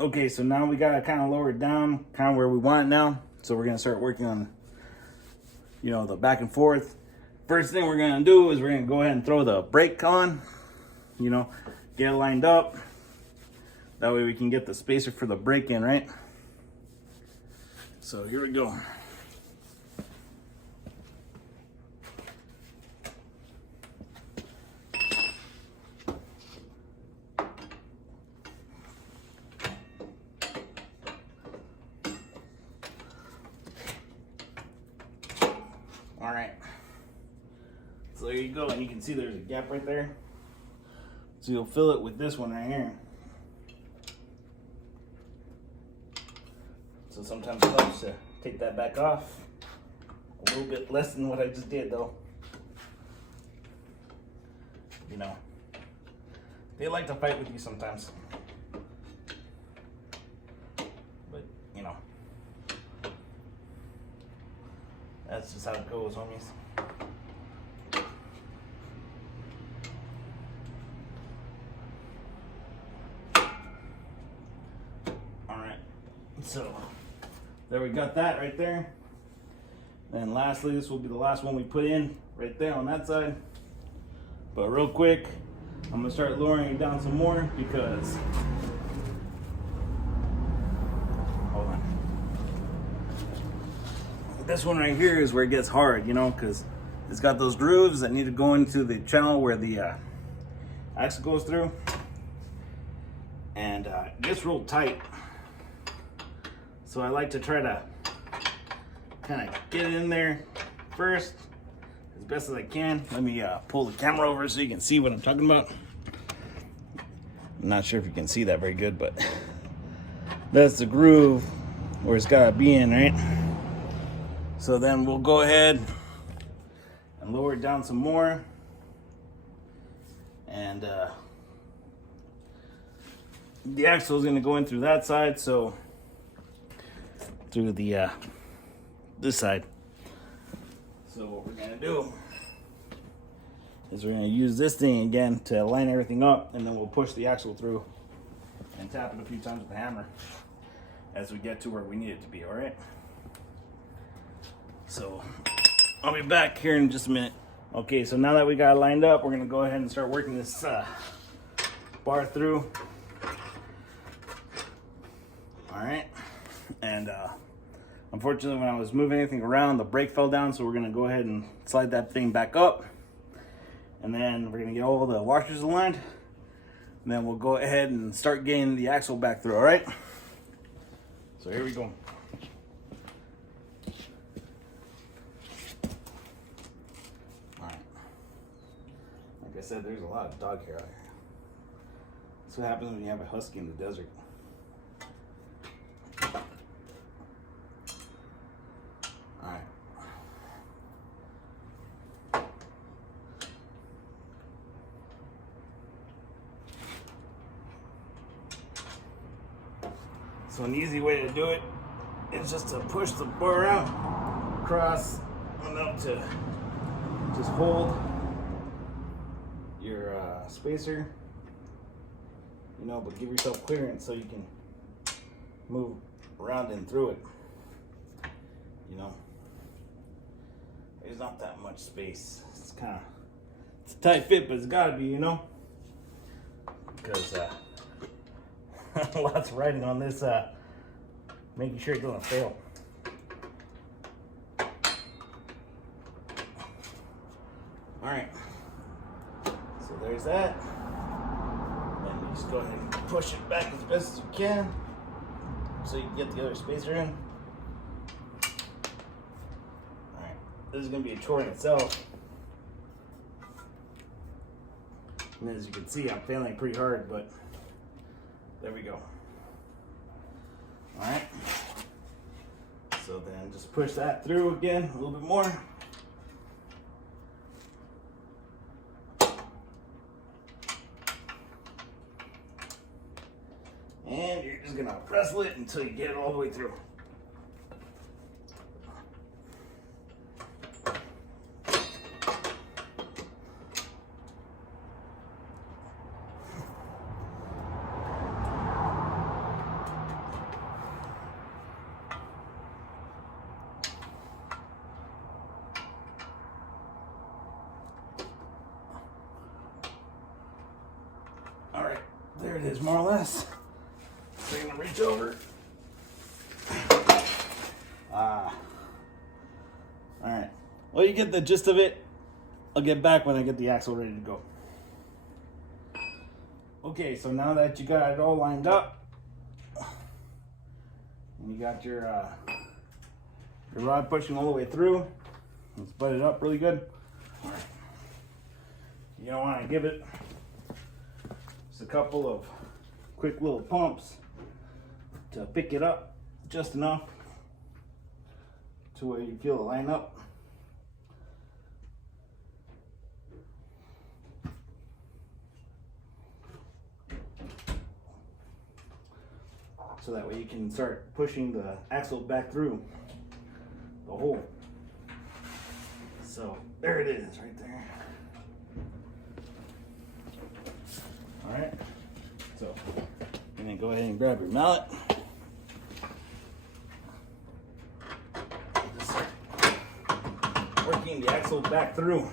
Okay, so now we gotta kind of lower it down, kind of where we want it now. So we're gonna start working on, you know, the back and forth. First thing we're gonna do is we're gonna go ahead and throw the brake on, you know, get it lined up. That way we can get the spacer for the brake in, right? So here we go. All right, so there you go, and you can see there's a gap right there. So you'll fill it with this one right here. So sometimes it helps to take that back off. A little bit less than what I just did though. You know, they like to fight with you sometimes. But, you know, that's just how it goes, homies. Alright, so there we got that right there. And lastly, this will be the last one we put in right there on that side. But real quick, I'm gonna start lowering it down some more because, hold on. This one right here is where it gets hard, you know, because it's got those grooves that need to go into the channel where the axle goes through. And it gets real tight. So I like to try to kind of get it in there first as best as I can. Let me pull the camera over so you can see what I'm talking about. I'm not sure if you can see that very good, but that's the groove where it's gotta be in, right? So then we'll go ahead and lower it down some more. And the axle is gonna go in through that side, so through the this side. So what we're gonna do is we're gonna use this thing again to line everything up, and then we'll push the axle through and tap it a few times with the hammer as we get to where we need it to be. All right, so I'll be back here in just a minute. Okay, so now that we got it lined up, we're gonna go ahead and start working this bar through. All right, and unfortunately, when I was moving anything around, the brake fell down, so we're gonna go ahead and slide that thing back up. And then we're gonna get all the washers aligned. And then we'll go ahead and start getting the axle back through, all right? So here we go. All right. Like I said, there's a lot of dog hair out here. That's what happens when you have a husky in the desert. So an easy way to do it is just to push the bar out across enough to just hold your spacer, you know, but give yourself clearance so you can move around and through it. You know, there's not that much space. It's a tight fit, but it's gotta be, you know, because lots of riding on this, making sure it doesn't fail. All right, so there's that. And you just go ahead and push it back as best as you can so you can get the other spacer in. All right, this is gonna be a chore in itself. And as you can see, I'm failing pretty hard, but there we go. All right. So then just push that through again a little bit more. And you're just gonna wrestle it until you get it all the way through. there it is, more or less. So you're gonna reach over. All right. Well, you get the gist of it. I'll get back when I get the axle ready to go. Okay, so now that you got it all lined up, and you got your rod pushing all the way through, let's butt it up really good. All right. You don't want to give it just a couple of quick little pumps to pick it up just enough to where you feel it line up. So that way you can start pushing the axle back through the hole. So there it is right there. All right, so and then go ahead and grab your mallet. Just start working the axle back through.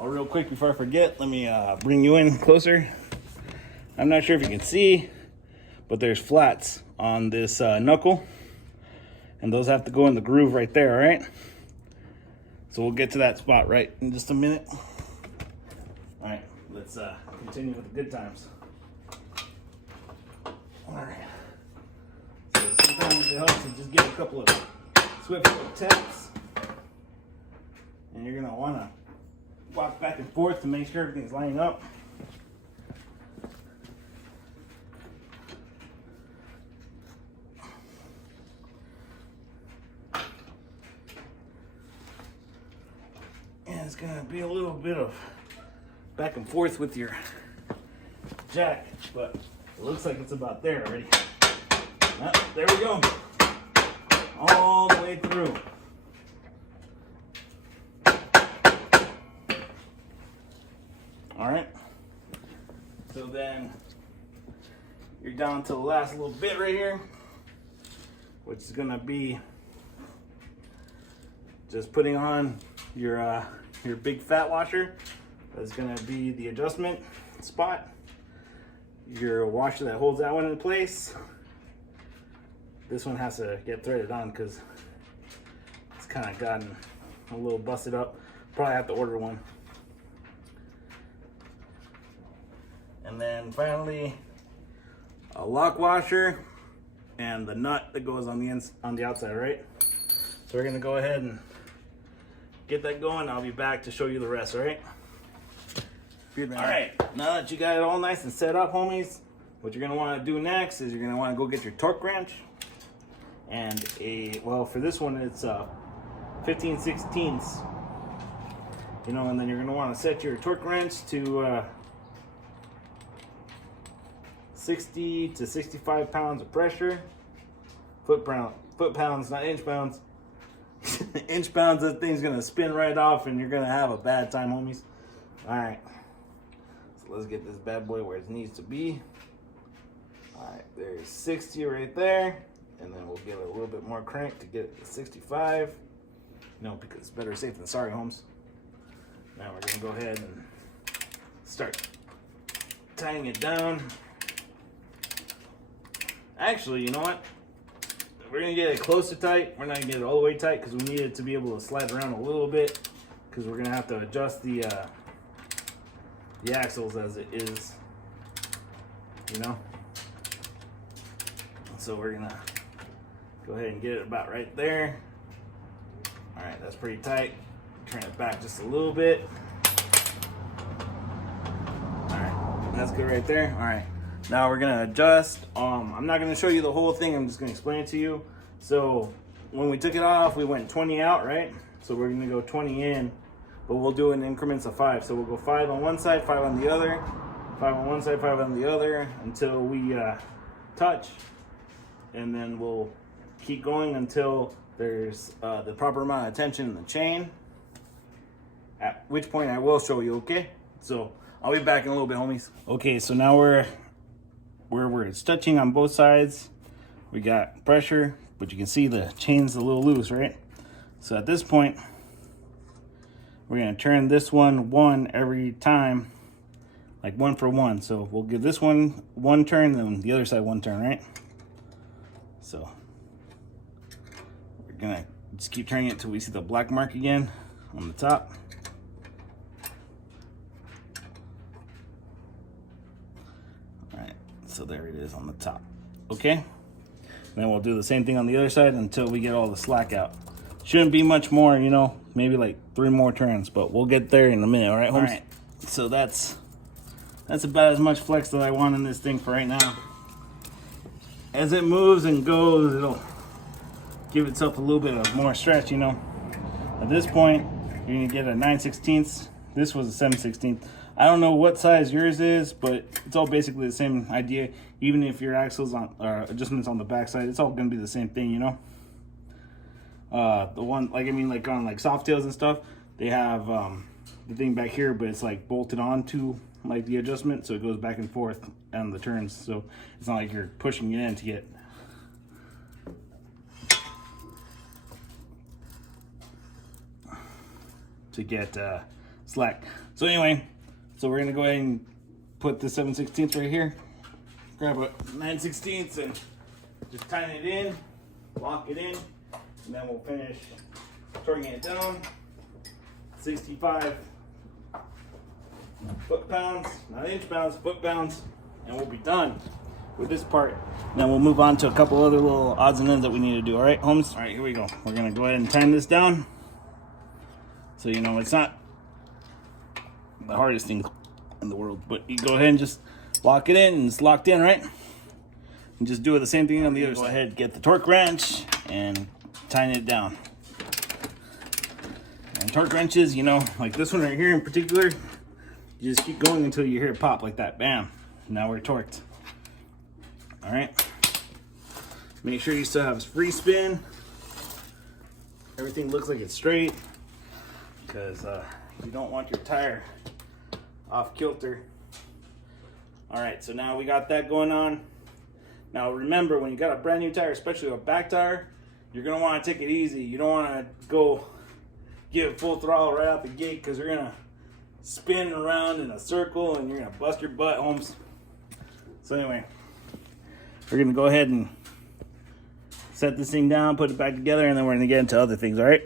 Oh, real quick before I forget, let me bring you in closer. I'm not sure if you can see, but there's flats on this knuckle, and those have to go in the groove right there, all right? So we'll get to that spot right in just a minute. All right, let's continue with the good times. All right. So sometimes it helps to just get a couple of swift little taps, and you're gonna wanna walk back and forth to make sure everything's lining up. And it's gonna be a little bit of back and forth with your jack, but it looks like it's about there already. There we go. All the way through. All right, so then you're down to the last little bit right here, which is gonna be just putting on your big fat washer. That's gonna be the adjustment spot. Your washer that holds that one in place. This one has to get threaded on because it's kind of gotten a little busted up. Probably have to order one. And then finally, a lock washer and the nut that goes on the outside, right? So we're gonna go ahead and get that going. I'll be back to show you the rest, all right? All right, now that you got it all nice and set up, homies, what you're gonna wanna do next is you're gonna wanna go get your torque wrench and well, for this one, it's 15/16, you know, and then you're gonna wanna set your torque wrench to 60 to 65 pounds of pressure. Foot pounds, not inch pounds. Inch pounds, that thing's gonna spin right off and you're gonna have a bad time, homies. All right, so let's get this bad boy where it needs to be. All right, there's 60 right there. And then we'll give it a little bit more crank to get it to 65. You know, because it's better safe than sorry, homes. Now we're gonna go ahead and start tying it down. Actually, you know what? We're gonna get it close to tight. We're not gonna get it all the way tight because we need it to be able to slide around a little bit because we're gonna have to adjust the axles as it is, you know? So we're gonna go ahead and get it about right there. All right, that's pretty tight. Turn it back just a little bit. All right, that's good right there. All right. Now we're gonna adjust. I'm not gonna show you the whole thing, I'm just gonna explain it to you. So when we took it off, we went 20 out, right? So we're gonna go 20 in, but we'll do it in increments of 5. So we'll go 5 on one side, 5 on the other, 5 on one side, 5 on the other, until we touch. And then we'll keep going until there's the proper amount of tension in the chain, at which point I will show you, okay? So I'll be back in a little bit, homies. Okay, so now we're touching on both sides. We got pressure but you can see the chain's a little loose, right? So at this point, we're gonna turn this one every time, like 1 for 1. So we'll give this one turn, then the other side 1 turn, right? So we're gonna just keep turning it till we see the black mark again on the top. All right, so there it is on the top. Okay, and then we'll do the same thing on the other side until we get all the slack out. Shouldn't be much more, you know, maybe like 3 more turns, but we'll get there in a minute. All right, Holmes? All right, so that's about as much flex that I want in this thing for right now. As it moves and goes, it'll give itself a little bit of more stretch, you know. At this point, you're gonna get a 9/16. This was a 7/16. I don't know what size yours is, but it's all basically the same idea. Even if your axles on or adjustments on the backside, it's all gonna be the same thing, you know. The one, like, I mean, like on like Softails and stuff, they have the thing back here, but it's like bolted onto like the adjustment, so it goes back and forth on the turns. So it's not like you're pushing it in to get slack. So anyway, so we're gonna go ahead and put the 7/16 right here. Grab a 9/16 and just tighten it in, lock it in, and then we'll finish torquing it down. 65 foot-pounds, not inch-pounds, foot-pounds, and we'll be done with this part. Then we'll move on to a couple other little odds and ends that we need to do. All right, Holmes? All right, here we go. We're gonna go ahead and tighten this down. So, you know, it's not the hardest thing in the world, but you go ahead and just lock it in, and it's locked in, right? And just do the same thing on the other side. Go ahead, get the torque wrench and tighten it down. And torque wrenches, you know, like this one right here in particular, you just keep going until you hear it pop like that. Bam. Now we're torqued. All right. Make sure you still have free spin. Everything looks like it's straight, because you don't want your tire off kilter. All right, so now we got that going on. Now remember, when you got a brand new tire, especially a back tire, you're gonna want to take it easy. You don't want to go give full throttle right out the gate, because you're gonna spin around in a circle and you're gonna bust your butt, Holmes. So anyway, we're gonna go ahead and set this thing down, put it back together, and then we're gonna get into other things. All right.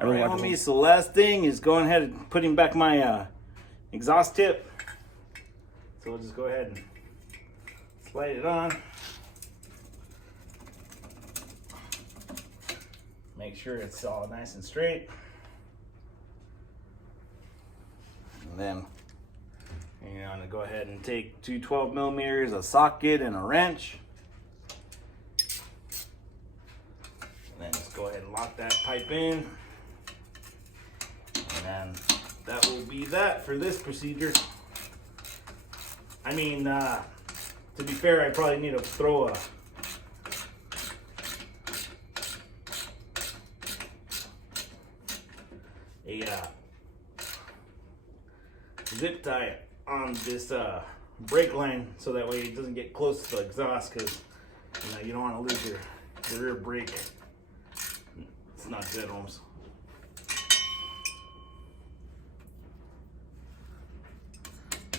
All right, homies. So the last thing is going ahead and putting back my exhaust tip. So we'll just go ahead and slide it on. Make sure it's all nice and straight. And then you're gonna go ahead and take 2 12mm, a socket, and a wrench. And then just go ahead and lock that pipe in. And that will be that for this procedure. I mean, to be fair, I probably need to throw a zip tie on this brake line, so that way it doesn't get close to the exhaust, because you don't want to lose your rear brake. It's not good, Holmes.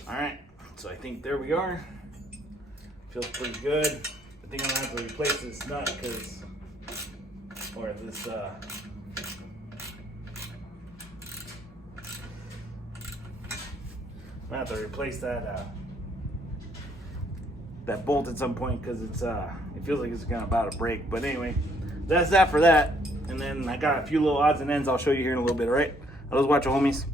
All right, so I think there we are. Feels pretty good. I think I'm gonna have to replace this nut, or this I'm gonna have to replace that that bolt at some point, because it's it feels like it's about to break. But anyway, that's that for that. And then I got a few little odds and ends I'll show you here in a little bit. All right, let's watch it, homies.